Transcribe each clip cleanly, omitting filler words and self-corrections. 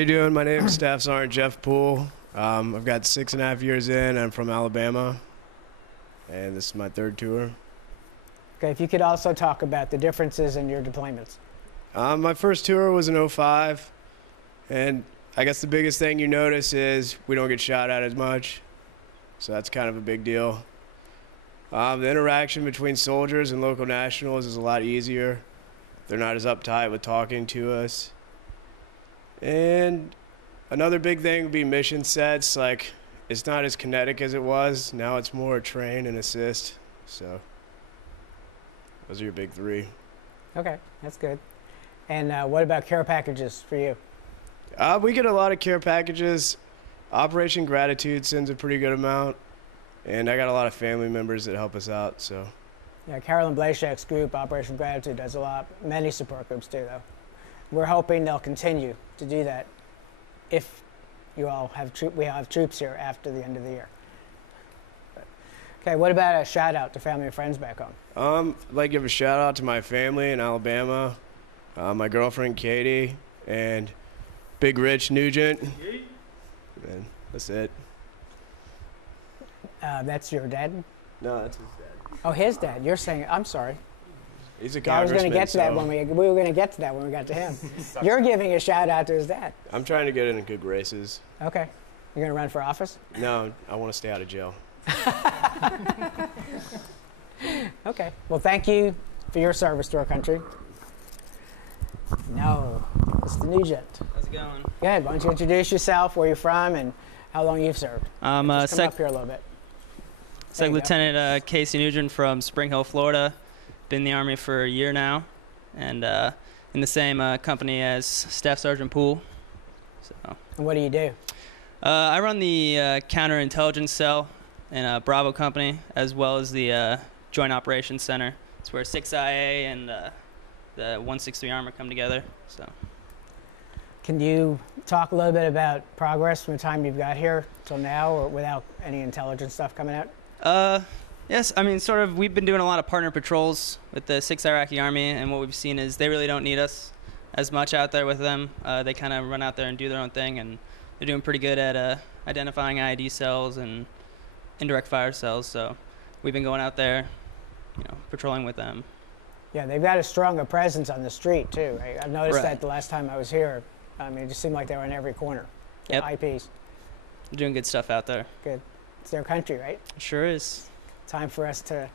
you doing? My name is Staff Sergeant Jeff Pool. I've got 6.5 years in. I'm from Alabama, and this is my 3rd tour. Okay, if you could also talk about the differences in your deployments. My first tour was in 05, and I guess the biggest thing you notice is we don't get shot at as much, so that's kind of a big deal. The interaction between soldiers and local nationals is a lot easier. They're not as uptight with talking to us. And another big thing would be mission sets. Like, it's not as kinetic as it was. Now it's more train and assist. So those are your big 3. Okay, that's good. And what about care packages for you? We get a lot of care packages. Operation Gratitude sends a pretty good amount. And I got a lot of family members that help us out, so. Yeah, Carolyn Blashek's group, Operation Gratitude, does a lot. Many support groups do, though. We're hoping they'll continue to do that if you all have we have troops here after the end of the year. Okay, what about a shout out to family and friends back home? I'd like to give a shout out to my family in Alabama, my girlfriend Katie, and Big Rich Nugent. And that's it. That's your dad? No, that's his dad. Oh, his dad. You're saying, I'm sorry. He's a I congressman. was going to get to that when we were going to get to that when we got to him. You're giving a shout out to his dad. I'm trying to get into good graces. Okay. You're going to run for office? No, I want to stay out of jail. Okay. Well, thank you for your service to our country. No, Mr. Nugent. How's it going? Good. Why don't you introduce yourself, where you're from, and how long you've served? I'm Just come up here a little bit. Second Lieutenant Casey Nugent from Spring Hill, Florida. Been in the Army for a year now, and in the same company as Staff Sergeant Pool. So. And what do you do? I run the counterintelligence cell in a Bravo company, as well as the Joint Operations Center. It's where 6IA and the 163 Armor come together. So. Can you talk a little bit about progress from the time you've got here till now, or without any intelligence stuff coming out? Yes, I mean, sort of, we've been doing a lot of partner patrols with the 6th Iraqi Army, and what we've seen is they really don't need us as much out there with them. They kind of run out there and do their own thing, and they're doing pretty good at identifying IED cells and indirect fire cells, so we've been going out there, you know, patrolling with them. Yeah, they've got a stronger presence on the street, too, right? I've noticed that the last time I was here. I mean, it just seemed like they were in every corner. Yep. IPs. They're doing good stuff out there. Good. It's their country, right? It sure is. Time for us to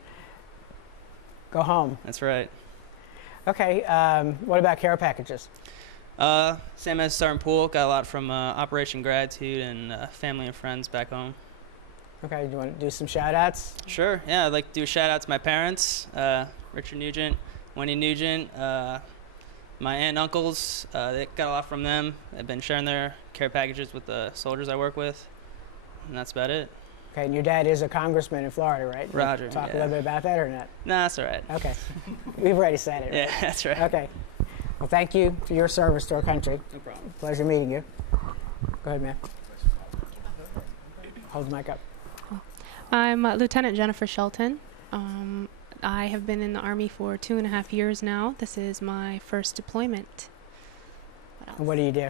go home. That's right. Okay, what about care packages? Same as Sergeant Pool, got a lot from Operation Gratitude and family and friends back home. Okay, do you want to do some shout outs? Sure, yeah, I'd like to do a shout out to my parents, Richard Nugent, Wendy Nugent, my aunt and uncles. They got a lot from them. They've been sharing their care packages with the soldiers I work with, and that's about it. Okay, and your dad is a congressman in Florida, right? Roger. Talk a little bit about that or not? No, that's all right. Okay. We've already said it. Right? Yeah, that's right. Okay. Well, thank you for your service to our country. No problem. Pleasure meeting you. Go ahead, man. Hold the mic up. I'm Lieutenant Jennifer Shelton. I have been in the Army for 2.5 years now. This is my first deployment. And what do you do?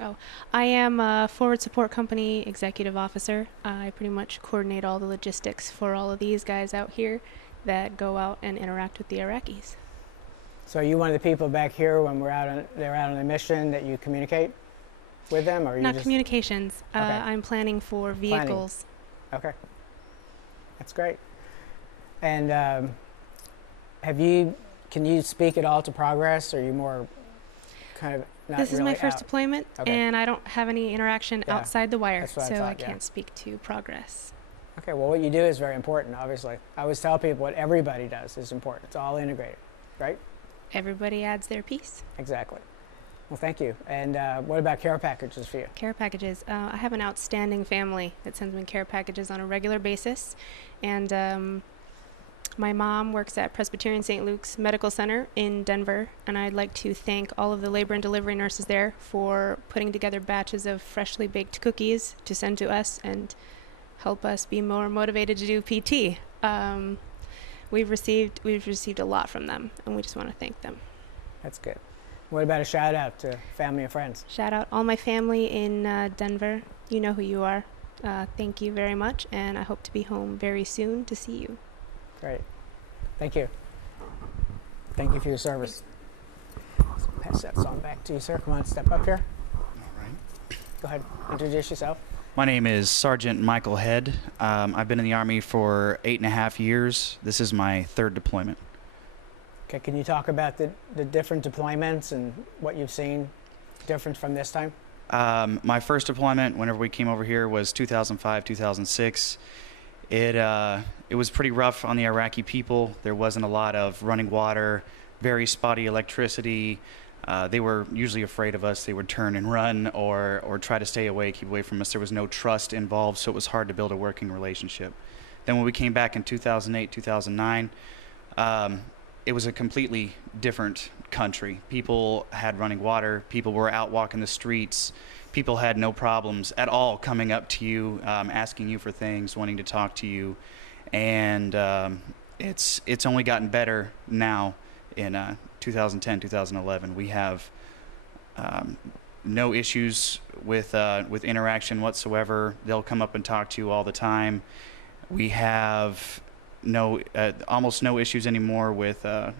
Oh, I am a Forward Support Company Executive Officer. I pretty much coordinate all the logistics for all of these guys out here that go out and interact with the Iraqis. So are you one of the people back here when they're out on a mission that you communicate with them? Or Not communications. Okay. I'm planning for vehicles. Okay. That's great. And can you speak at all to progress, or are you more kind of not This is really my first out? deployment, Okay. and I don't have any interaction outside the wire, That's what I so thought, I can't speak to progress. Okay, well, what you do is very important, obviously. I always tell people what everybody does is important. It's all integrated, right? Everybody adds their piece. Exactly. Well, thank you. And what about care packages for you? Care packages. I have an outstanding family that sends me care packages on a regular basis. And my mom works at Presbyterian St. Luke's Medical Center in Denver. And I'd like to thank all of the labor and delivery nurses there for putting together batches of freshly baked cookies to send to us and help us be more motivated to do PT. We've received a lot from them, and we just want to thank them. That's good. What about a shout out to family and friends? Shout out all my family in Denver. You know who you are. Thank you very much, and I hope to be home very soon to see you. Great. Thank you. Thank you for your service. So pass that song back to you, sir. Come on, step up here. All right. Go ahead, introduce yourself. My name is Sergeant Michael Head. I've been in the Army for 8.5 years. This is my 3rd deployment. Okay, can you talk about the different deployments and what you've seen different from this time? My first deployment, whenever we came over here, was 2005, 2006. It was pretty rough on the Iraqi people. There wasn't a lot of running water, very spotty electricity. They were usually afraid of us. They would turn and run or try to stay away, keep away from us. There was no trust involved, so it was hard to build a working relationship. Then when we came back in 2008, 2009, it was a completely different country. People had running water. People were out walking the streets. People had no problems at all coming up to you, asking you for things, wanting to talk to you. And it's only gotten better now in 2010, 2011. We have no issues with interaction whatsoever. They'll come up and talk to you all the time. We have almost no issues anymore with the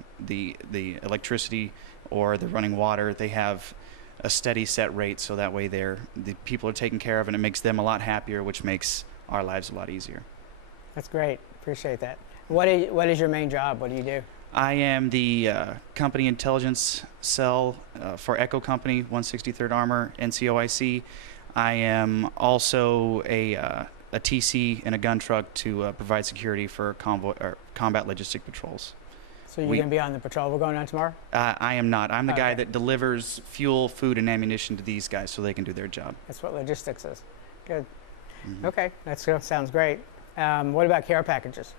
electricity or the running water. They have a steady set rate, so that way the people are taken care of, and it makes them a lot happier, which makes our lives a lot easier. That's great. Appreciate that. What is your main job? What do you do? I am the company intelligence cell for Echo Company, 163rd Armor, NCOIC. I am also a TC in a gun truck to provide security for combat logistic patrols. So you're going to be on the patrol we're going on tomorrow? I am not. I'm the guy that delivers fuel, food, and ammunition to these guys so they can do their job. That's what logistics is. Good. Mm-hmm. Okay, that sounds great. What about care packages?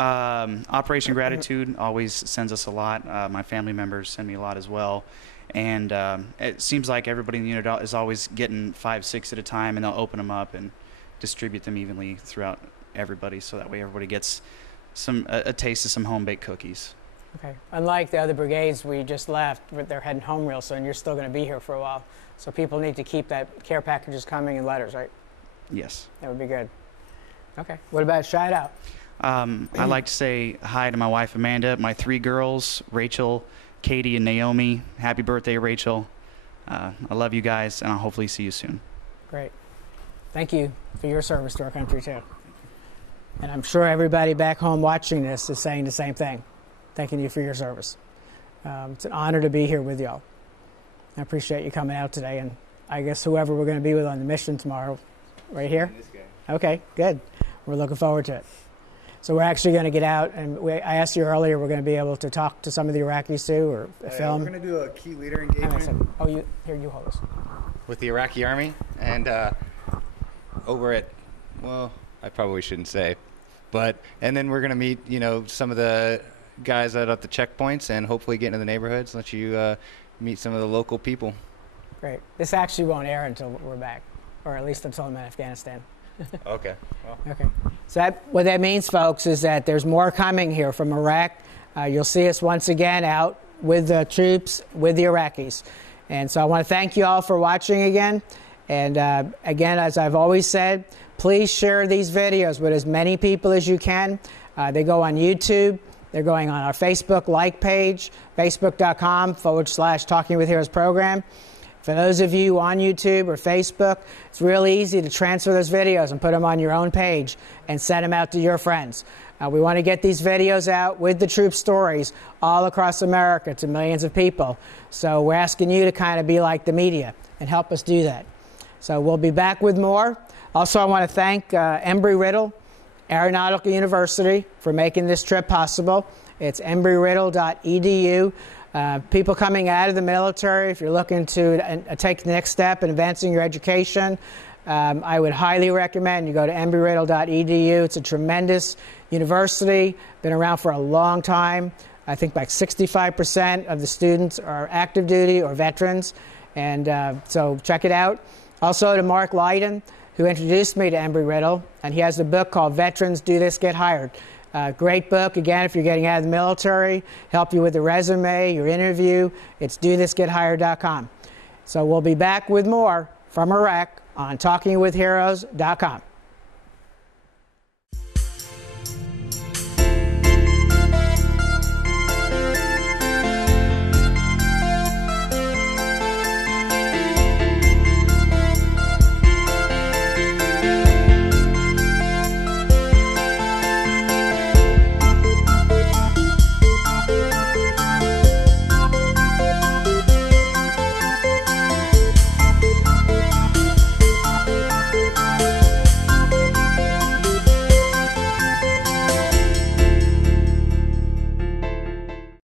Operation Gratitude always sends us a lot. My family members send me a lot as well. And it seems like everybody in the unit is always getting 5, 6 at a time, and they'll open them up and distribute them evenly throughout everybody, so that way everybody gets a taste of some home-baked cookies. Okay. Unlike the other brigades we just left, they're heading home real soon. You're still going to be here for a while. So people need to keep that care packages coming in letters, right? Yes. That would be good. Okay. What about shout out? I'd like to say hi to my wife, Amanda, my 3 girls, Rachel, Katie, and Naomi. Happy birthday, Rachel. I love you guys, and I'll hopefully see you soon. Great. Thank you for your service to our country, too. And I'm sure everybody back home watching this is saying the same thing. Thanking you for your service. It's an honor to be here with y'all. I appreciate you coming out today, and I guess whoever we're going to be with on the mission tomorrow, right here? This guy. Okay, good. We're looking forward to it. So we're actually going to get out, and I asked you earlier, we're going to be able to talk to some of the Iraqis too, or film. We're going to do a key leader engagement. Here, you hold this. With the Iraqi Army, and over at, well, I probably shouldn't say, and then we're going to meet, some of the guys out at the checkpoints, and hopefully get into the neighborhoods, let you meet some of the local people. Great. This actually won't air until we're back, or at least until I'm in Afghanistan. Okay. Well. Okay. So what that means, folks, is that there's more coming here from Iraq. You'll see us once again out with the troops, with the Iraqis. And so I want to thank you all for watching again. And again, as I've always said, please share these videos with as many people as you can. They go on YouTube. They're going on our Facebook like page, facebook.com/Talking with Heroes program. For those of you on YouTube or Facebook, it's really easy to transfer those videos and put them on your own page and send them out to your friends. We want to get these videos out with the troop stories all across America to millions of people. So we're asking you to kind of be like the media and help us do that. So we'll be back with more. Also, I want to thank Embry-Riddle Aeronautical University for making this trip possible. It's embryriddle.edu. People coming out of the military, if you're looking to take the next step in advancing your education, I would highly recommend you go to embryriddle.edu. It's a tremendous university, been around for a long time. I think like 65% of the students are active duty or veterans, and so check it out. Also to Mark Lydon, who introduced me to Embry-Riddle, and he has a book called Veterans Do This, Get Hired. Great book, again, if you're getting out of the military, help you with the resume, your interview. It's dothisgethired.com. So we'll be back with more from Iraq on talkingwithheroes.com.